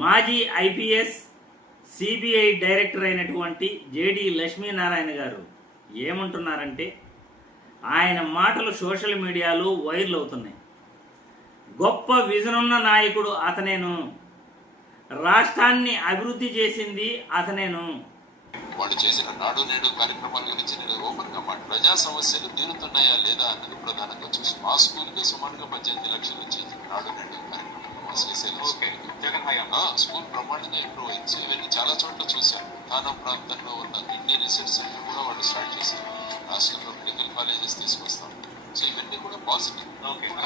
మాజీ IPS CBI director అయినటువంటి JD Lakshminarayana గారు ఏమంటున్నారంటే, ఆయన మాటలు సోషల్ మీడియాలో వైరల్ అవుతున్నాయి. గొప్ప విజన్ ఉన్న నాయకుడు అతనేను, రాష్ట్రాన్ని అభివృద్ధి చేసింది అతనేను. వాళ్ళు చేసిన నాడు నేడు కార్యక్రమాల గురించి నేను ఓపెన్ గా ప్రజా సమస్యలు తీరుతున్నాయా లేదా అన్నది ప్రధానంగా చూసి మా స్కూల్ కి సుమారుగా 18 లక్షలు వచ్చేది నాడు నేడు కార్యక్రమం. స్కూల్ బ్రహ్మాండంగా ఇంప్రూవ్ అయింది. ఇవన్నీ చాలా చోట్ల చూశాను. తానా ప్రాంతంలో ఉన్న ఇండియన్ రీసెర్చ్ సెంటర్ కూడా వాళ్ళు స్టార్ట్ చేశారు. రాష్ట్రంలో మెడికల్ కాలేజెస్ తీసుకొస్తాం. సో ఇవన్నీ కూడా పాజిటివ్.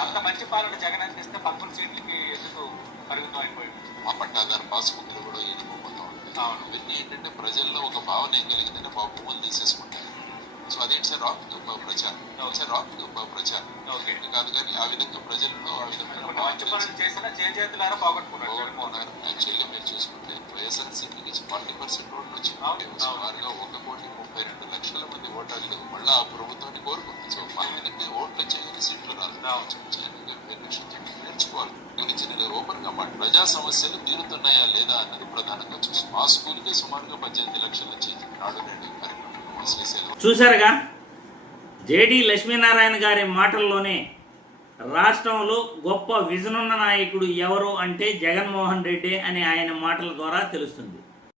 అంత మంచి పాలన జగన్ అనిపిస్తే పక్కన సీట్లకి ఎందుకు పరిమితం అయిపోయింది? ఆ పట్టాదారు పాస్బుక్లు కూడా వెళ్ళిపోతా ఉంటాయి. ఇవన్నీ ఏంటంటే ప్రజల్లో ఒక భావన ఏం కలిగిందంటే మా భూములు తీసేసుకుంటారు. సో అది ఇట్స్ రాంగ్ ప్రచారం. ప్రచారం కాదు, కానీ ఆ విధంగా ప్రజల్లో ఆ విధమైన యాక్చువల్గా మీరు చూసుకుంటే వైఎస్ఆర్సీపీకి 40% ఓట్లు వచ్చింది. సుమారుగా 1,32,00,000 మంది ఓటర్లు మళ్ళీ ఆ ప్రభుత్వాన్ని కోరుకుంది. సో మా మీదకి ఓట్లు వచ్చే కానీ సీట్లు రాదు. నేర్చుకోవాలి. గురించి నేను ఓపెన్ గా ప్రజా సమస్యలు తీరుతున్నాయా లేదా అన్నది ప్రధానంగా చూసి మా స్కూల్ కి సుమారుగా 18 లక్షలు వచ్చేది నాడు నేడు కార్యక్రమం. చూశారుగా, జేడి లక్ష్మీనారాయణ గారి మాటల్లోనే రాష్ట్రంలో గొప్ప విజన్ ఉన్న నాయకుడు ఎవరు అంటే జగన్మోహన్ రెడ్డి అని ఆయన మాటల ద్వారా తెలుస్తుంది.